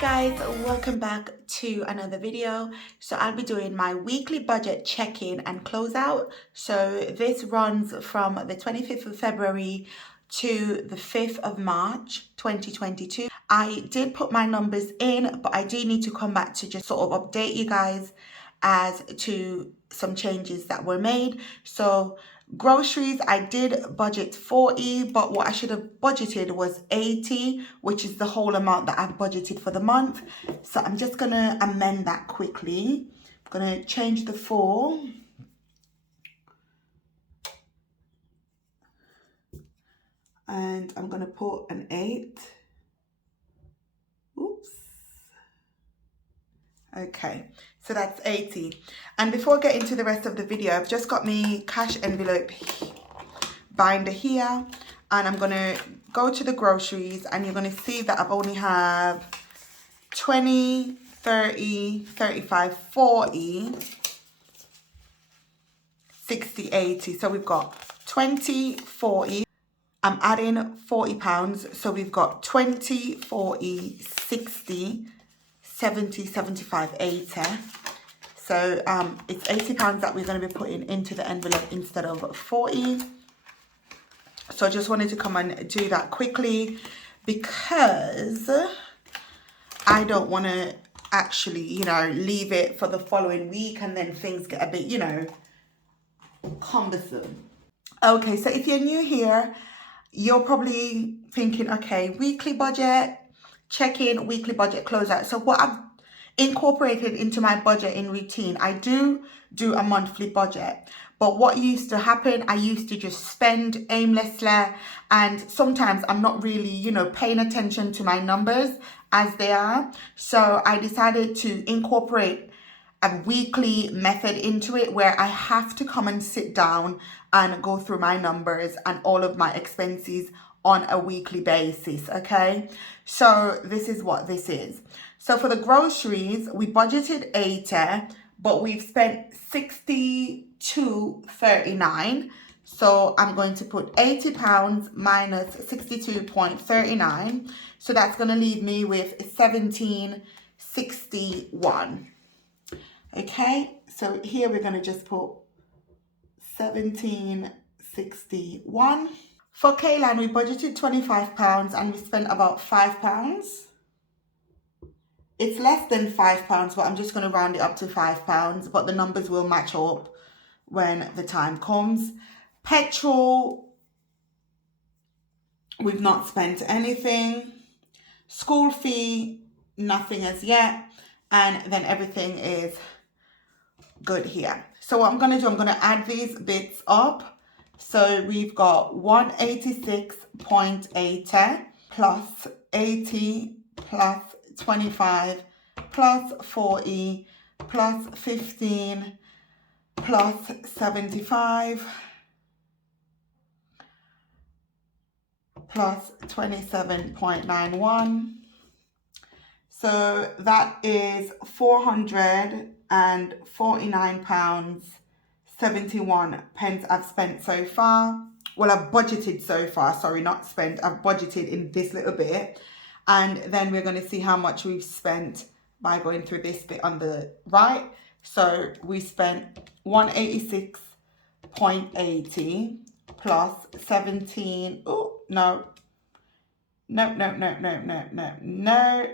Guys, welcome back to another video. So I'll be doing my weekly budget check-in and closeout. So this runs from the 25th of February to the 5th of March 2022. I did put my numbers in, but I do need to come back to just sort of update you guys as to some changes that were made. So groceries, I did budget 40, but what I should have budgeted was 80, which is the whole amount that I've budgeted for the month. So I'm just gonna amend that quickly. I'm gonna change the 4. And I'm gonna put an 8. Oops. Okay, so that's 80. And before getting to the rest of the video, I've just got my cash envelope binder here, and I'm gonna go to the groceries, and you're gonna see that I've only have 20, 30, 35, 40, 60, 80. So we've got 20, 40. I'm adding £40, so we've got 20, 40, 60, 70, 75, 80. So it's £80 that we're going to be putting into the envelope instead of 40. So I just wanted to come and do that quickly because I don't want to actually, leave it for the following week and then things get a bit, cumbersome. Okay, so if you're new here, you're probably thinking, okay, weekly budget, check-in, weekly budget, closeout. So what I've incorporated into my budgeting routine, I do a monthly budget. But what used to happen, I used to just spend aimlessly, and sometimes I'm not really, paying attention to my numbers as they are. So I decided to incorporate a weekly method into it where I have to come and sit down and go through my numbers and all of my expenses on a weekly basis. Okay, so this is what this is. So for the groceries, we budgeted 80, but we've spent 62.39. So I'm going to put £80 minus 62.39. So that's going to leave me with 17.61. Okay, so here we're going to just put 17.61. For Kaylan, we budgeted £25 and we spent about £5. It's less than £5, but I'm just going to round it up to £5, but the numbers will match up when the time comes. Petrol, we've not spent anything. School fee, nothing as yet. And then everything is good here. So what I'm going to do, I'm going to add these bits up. So we've got 186.80 plus 80 plus 25 plus 40 plus 15 plus 75 plus 27.91. So that is £449.71 I've spent so far. Well, I've budgeted so far, sorry, not spent. I've budgeted in this little bit. And then we're going to see how much we've spent by going through this bit on the right. So we spent 186.80 plus 17. Oh, no. No.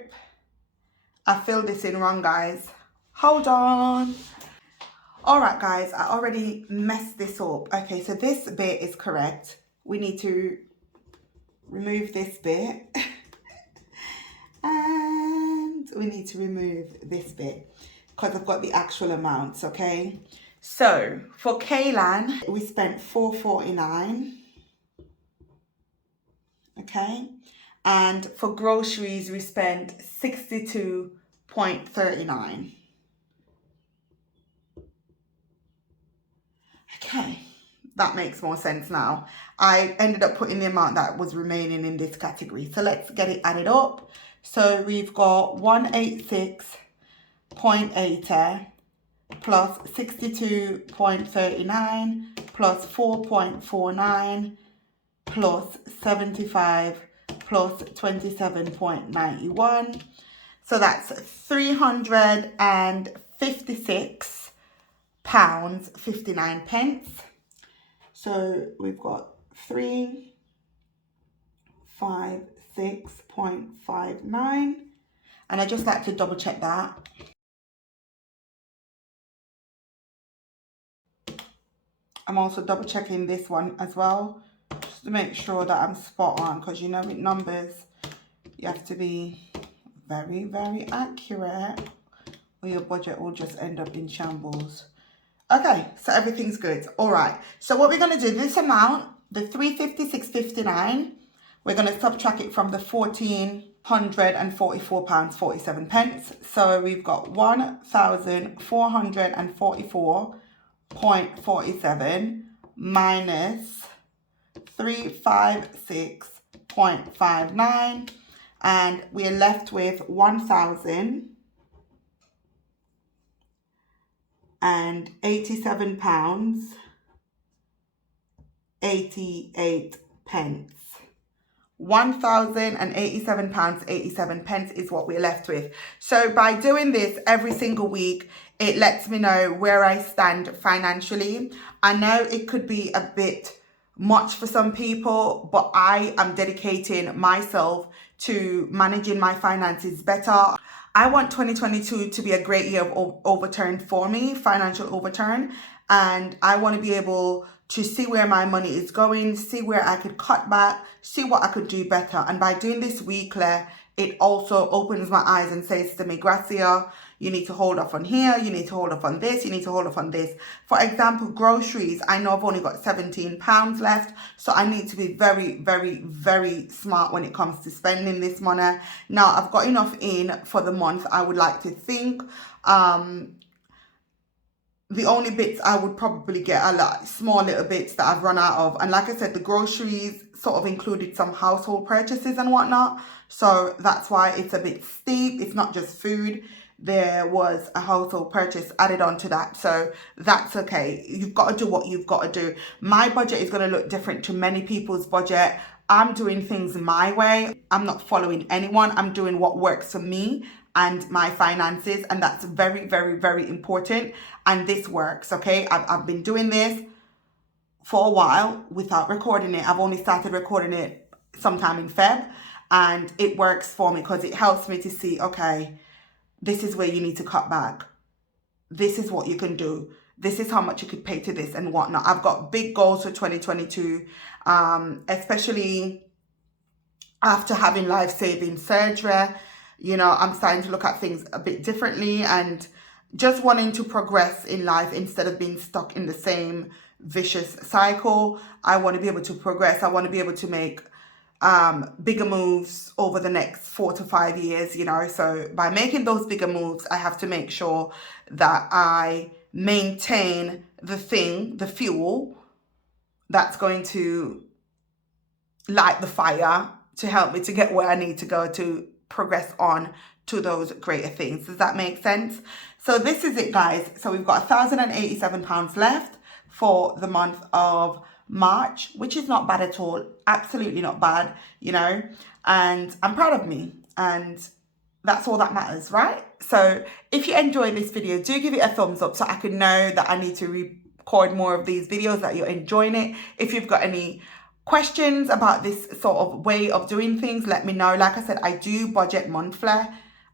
I filled this in wrong, guys. Hold on. All right, guys, I already messed this up. Okay, so this bit is correct. We need to remove this bit. And we need to remove this bit because I've got the actual amounts, okay? So for Kaylan, we spent $4.49. Okay. And for groceries, we spent 62.39. Okay, that makes more sense now. I ended up putting the amount that was remaining in this category. So let's get it added up. So we've got 186.80 plus 62.39 plus 4.49 plus 75 plus 27.91. So that's £356.59. So we've got 356.59, and I just like to double check that. I'm also double checking this one as well, just to make sure that I'm spot on, because you know with numbers you have to be very, very accurate, or your budget will just end up in shambles. Okay, so everything's good. All right, so what we're going to do, this amount, the £356.59, we're going to subtract it from the £1,444.47. So we've got £1,444.47 minus 356.59, and we're left with £1,087.88. £1,087.87 is what we're left with. So by doing this every single week, it lets me know where I stand financially. I know it could be a bit much for some people, but I am dedicating myself to managing my finances better. I want 2022 to be a great year of overturn for me, financial overturn. And I want to be able to see where my money is going, see where I could cut back, see what I could do better. And by doing this weekly, it also opens my eyes and says to me, Gracia, you need to hold off on here, you need to hold off on this, you need to hold off on this. For example, groceries, I know I've only got £17 left, so I need to be very, very, very smart when it comes to spending this money. Now, I've got enough in for the month, I would like to think. The only bits I would probably get are like small little bits that I've run out of. And like I said, the groceries sort of included some household purchases and whatnot. So that's why it's a bit steep. It's not just food. There was a household purchase added on to that. So that's okay. You've got to do what you've got to do. My budget is going to look different to many people's budget. I'm doing things my way. I'm not following anyone. I'm doing what works for me and my finances, and that's very, very, very important. And this works, okay? I've been doing this for a while without recording it. I've only started recording it sometime in Feb, and it works for me because it helps me to see, okay, this is where you need to cut back. This is what you can do. This is how much you could pay to this and whatnot. I've got big goals for 2022, especially after having life-saving surgery. You know, I'm starting to look at things a bit differently and just wanting to progress in life instead of being stuck in the same vicious cycle. I want to be able to progress. I want to be able to make bigger moves over the next 4 to 5 years, you know. So by making those bigger moves, I have to make sure that I maintain the fuel that's going to light the fire to help me to get where I need to go to progress on to those greater things. Does that make sense? So this is it, guys. So we've got £1,087 left for the month of March, which is not bad at all. Absolutely not bad, you know, and I'm proud of me, and that's all that matters, right? So if you enjoyed this video, do give it a thumbs up so I can know that I need to record more of these videos, that you're enjoying it. If you've got any questions about this sort of way of doing things, let me know. Like I said, I do budget monthly.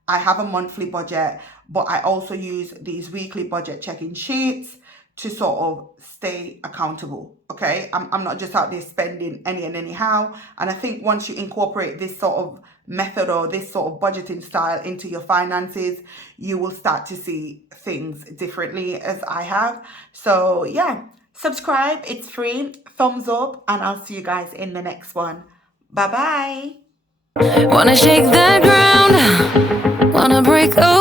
I have a monthly budget, but I also use these weekly budget check-in sheets to sort of stay accountable, okay? I'm not just out there spending any and anyhow. And I think once you incorporate this sort of method or this sort of budgeting style into your finances, you will start to see things differently, as I have. So yeah, subscribe, it's free, thumbs up, and I'll see you guys in the next one. Bye-bye. Wanna shake the ground, wanna break away.